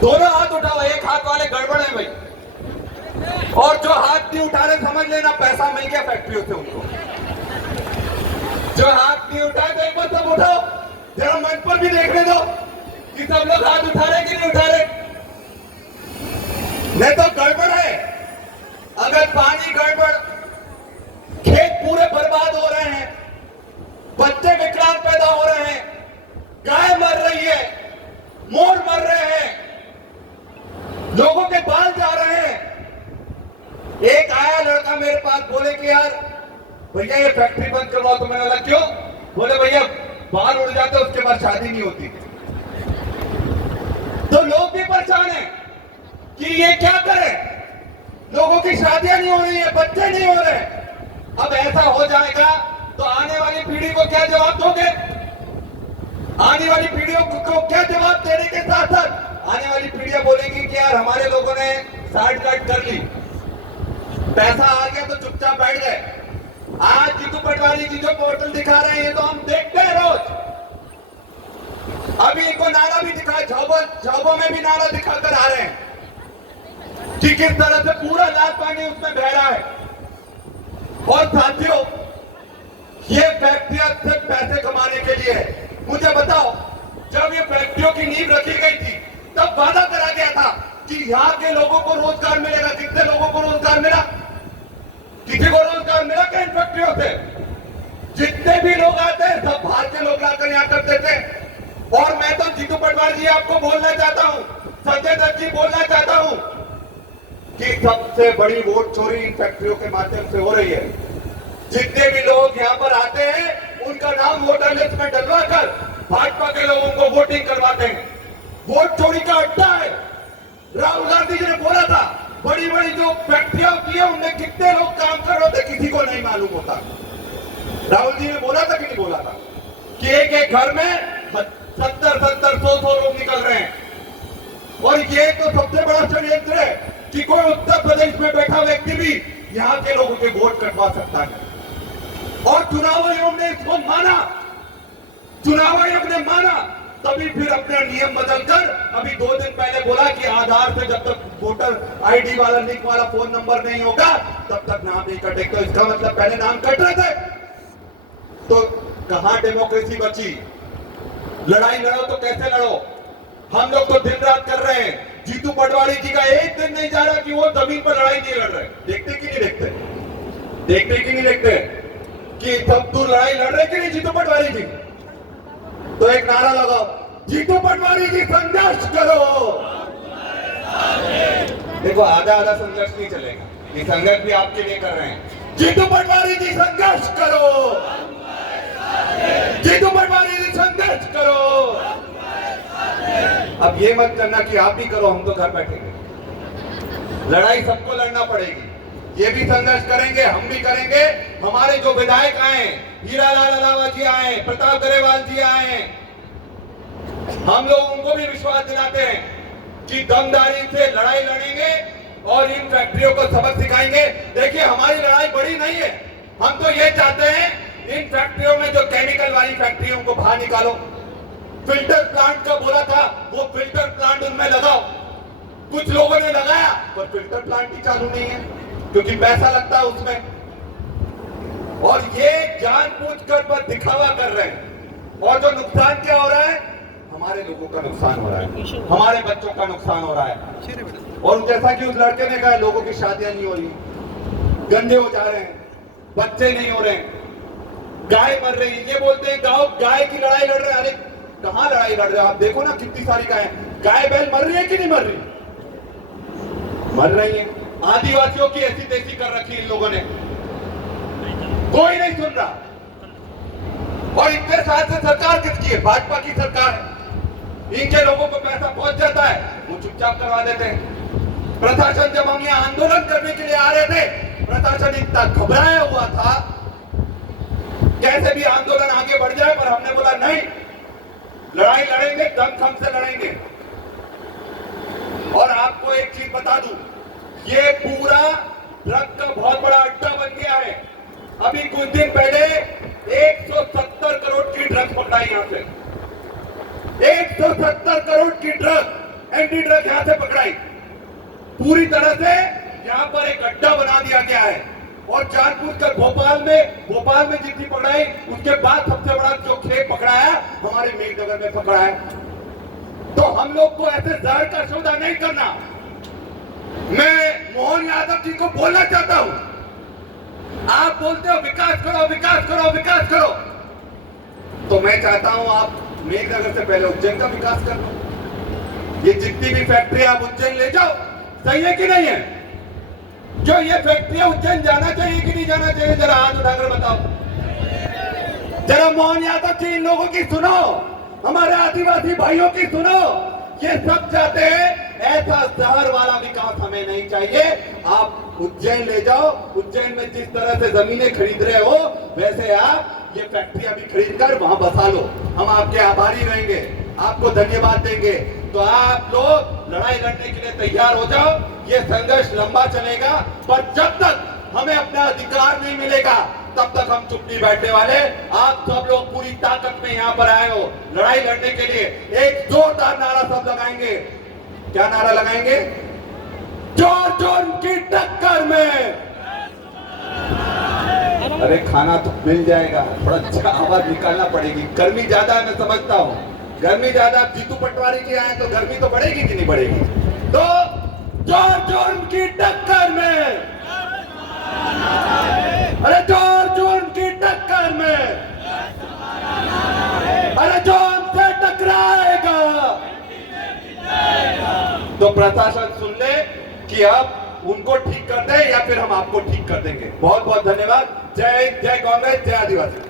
दोनों हाथ उठाओ, एक हाथ वाले गड़बड़ है भाई, और जो हाथ नहीं उठा रहे समझ लेना पैसा मिल गया फैक्ट्रियों से उनको। जो हाथ नहीं उठाए तो एक बार सब उठाओ, जरा मंच पर भी देखने दो कि सब लोग हाथ उठा रहे कि नहीं उठा रहे। नहीं तो गड़बड़ है, अगर पानी गड़बड़, खेत पूरे बर्बाद हो रहे हैं, बच्चे विकलांग पैदा हो रहे हैं, गाय मर रही है, मोर मर रहे हैं, लोगों के बाल जा रहे हैं। एक आया लड़का मेरे पास, बोले कि यार भैया ये फैक्ट्री बंद करवाओ, तो मैंने बोला क्यों? बोले भैया बाल उड़ जाते उसके बाद शादी नहीं होती। तो लोग भी परेशान हैं कि ये क्या करें, लोगों की शादियां नहीं हो रही है, बच्चे नहीं हो रहे। अब ऐसा हो जाएगा तो आने वाली पीढ़ी को क्या जवाब दोगे? आने वाली पीढ़ियों को क्या जवाब देने के साथ साथ आने वाली पीढ़ियां बोलेंगी कि यार हमारे लोगों ने साठ काट कर ली, पैसा आ गया तो चुपचाप बैठ गए। आज जीतू पटवारी जी जो पोर्टल दिखा रहे हैं तो हम देखते हैं रोज। अभी इनको नारा भी दिखाए, झाबों में भी नारा दिखाकर आ रहे हैं कि किस तरह से पूरा लाल पानी उसमें बह रहा है। और साथियों, ये फैक्ट्रियां सिर्फ पैसे कमाने के लिए है। मुझे बताओ, जब ये फैक्ट्रियों की नींव रखी गई थी तब वादा करा गया था कि यहाँ के लोगों को रोजगार मिलेगा। कितने लोगों को रोजगार मिला? किसी को रोजगार मिला क्या इन फैक्ट्रियों से? जितने भी लोग आते हैं सब बाहर के लोग लाकर यहाँ करते थे। और मैं तो जीतू पटवारी जी आपको बोलना चाहता हूँ, संजय दत्त जी बोलना चाहता हूँ कि सबसे बड़ी वोट चोरी इन फैक्ट्रियों के माध्यम से हो रही है। जितने भी लोग यहाँ पर आते हैं उनका नाम वोटर लिस्ट में डलवा कर भाजपा के लोगों को वोटिंग करवाते हैं। वोट चोरी का अड्डा है। राहुल गांधी जी ने बोला था बड़ी बड़ी जो फैक्ट्रियां होती है उनमें कितने लोग काम कर रहे थे किसी को नहीं मालूम होता। राहुल जी ने बोला था कि नहीं बोला था कि एक एक घर में 70-100 लोग निकल रहे हैं। और ये तो सबसे बड़ा षड्यंत्र है कि कोई उत्तर प्रदेश में बैठा व्यक्ति भी यहाँ के लोगों के वोट कटवा सकता है। और चुनाव आयोग ने इसको माना, चुनाव आयोग ने माना, तभी फिर अपना नियम बदलकर अभी 2 दिन पहले बोला कि आधार से जब तक वोटर आईडी वाला लिंक वाला फोन नंबर नहीं होगा तब तक नाम नहीं कटेगा। तो इसका मतलब पहले नाम कट रहे थे। तो कहां डेमोक्रेसी बची? लड़ाई लड़ो तो कैसे लड़ो? हम लोग तो दिन रात कर रहे हैं। जीतू पटवारी जी का एक दिन नहीं जा रहा कि वो जमीन पर लड़ाई नहीं लड़ रहे। देखते कि नहीं देखते? देखते कि नहीं देखते कि सब दूर लड़ाई लड़ रहे कि नहीं जीतू पटवारी जी? तो एक नारा लगाओ, जीतू पटवारी जी संघर्ष करो। देखो आधा आधा संघर्ष नहीं चलेगा, ये संघर्ष भी आपके लिए कर रहे हैं। जीतू पटवारी जी संघर्ष करो, जीतू पटवारी जी संघर्ष करो। अब ये मत करना कि आप भी करो हम तो घर बैठेंगे। लड़ाई सबको लड़ना पड़ेगी। ये भी संघर्ष करेंगे, हम भी करेंगे। हमारे जो विधायक आए, हीरालाल अलावा जी आए, प्रताप गरेवाल जी आए, हम लोग उनको भी विश्वास दिलाते हैं कि दमदारी से लड़ाई लड़ेंगे और इन फैक्ट्रियों को सबक सिखाएंगे। देखिए हमारी लड़ाई बड़ी नहीं है, हम तो ये चाहते हैं इन फैक्ट्रियों में जो केमिकल वाली फैक्ट्री उनको बाहर निकालो। फिल्टर प्लांट का बोला था, वो फिल्टर प्लांट उनमें लगाओ। कुछ लोगों ने लगाया पर फिल्टर प्लांट ही चालू नहीं है क्योंकि पैसा लगता है उसमें। और ये जानबूझकर पर दिखावा कर रहे हैं। और जो नुकसान क्या हो रहा है? हमारे लोगों का नुकसान हो रहा है, हमारे बच्चों का नुकसान हो रहा है। और जैसा कि उस लड़के ने कहा, लोगों की शादियां नहीं हो रही, गंदे हो जा रहे हैं, बच्चे नहीं हो रहे, गाय मर रही है। ये बोलते हैं गांव गाय की लड़ाई लड़ रहे हैं। अरे कहां लड़ाई लड़ रहे हो आप? देखो ना कितनी सारी गाय बैल मर रही है कि नहीं मर रही? मर रही है। आदिवासियों की ऐसी तैसी कर रखी इन लोगों ने, कोई नहीं सुन रहा। और इतने साल से सरकार किसकी है? भाजपा की सरकार है। इनके लोगों को पैसा पहुंच जाता है, वो चुपचाप करवा देते हैं। प्रशासन जब हम यहाँ आंदोलन करने के लिए आ रहे थे, प्रशासन इतना घबराया हुआ था कैसे भी आंदोलन आगे बढ़ जाए, पर हमने बोला नहीं, लड़ाई लड़ेंगे, दमखम से लड़ेंगे। और आपको एक चीज बता दूं, ये पूरा ड्रग का बहुत बड़ा अड्डा बन गया है। अभी कुछ दिन पहले 170 करोड़ की ड्रग्स पकड़ाई यहां से। 170 करोड़ की ड्रग एंटी ड्रग यहां से पकड़ाई, पूरी तरह से यहां पर एक अड्डा बना दिया गया है। और जानपुर का भोपाल में जितनी पकड़ाई, उसके बाद सबसे बड़ा जो खेप पकड़ाया हमारे मेघनगर में पकड़ा है। तो हम लोग को ऐसे जहर का सौदा नहीं करना। मैं मोहन यादव जी को बोलना चाहता हूं, आप बोलते हो विकास करो विकास करो विकास करो, तो मैं चाहता हूं आप मेघनगर से पहले उज्जैन का विकास कर लो। ये जितनी भी फैक्ट्री आप उज्जैन ले जाओ, सही है कि नहीं है? जो ये फैक्ट्री उज्जैन जाना चाहिए कि नहीं जाना चाहिए, जरा हाथ उठाकर बताओ। जरा मोहन यादव जी इन लोगों की सुनो, हमारे आदिवासी भाइयों की सुनो। ये सब चाहते हैं, ऐसा शहर वाला विकास हमें नहीं चाहिए। आप उज्जैन ले जाओ, उज्जैन में जिस तरह से जमीनें खरीद रहे हो वैसे आप ये फैक्ट्रियां भी खरीद कर वहां बसा लो। हम आपके आभारी रहेंगे, आपको धन्यवाद देंगे। तो आप लोग लड़ाई लड़ने के लिए तैयार हो जाओ। ये संघर्ष लंबा चलेगा, पर जब तक हमें अपना अधिकार नहीं मिलेगा तब तक हम चुप नहीं बैठने वाले। आप सब लोग पूरी ताकत में यहाँ पर आए हो लड़ाई लड़ने के लिए। एक जोरदार नारा सब लगाएंगे। क्या नारा लगाएंगे? जोर जोर की टक्कर में। अरे खाना तो मिल जाएगा, थोड़ा अच्छा आवाज निकालना पड़ेगी। गर्मी ज्यादा है, मैं समझता हूँ गर्मी ज्यादा। जीतू पटवारी जी आए तो गर्मी तो बढ़ेगी कि नहीं बढ़ेगी? तो जोर जोर की टक्कर में, अरे जोर जोर की टक्कर में, अरे जो हमसे टकराएगा। तो प्रशासन सुन ले कि अब उनको ठीक कर दे या फिर हम आपको ठीक कर देंगे। बहुत बहुत धन्यवाद। जय जय कांग्रेस, जय आदिवासी।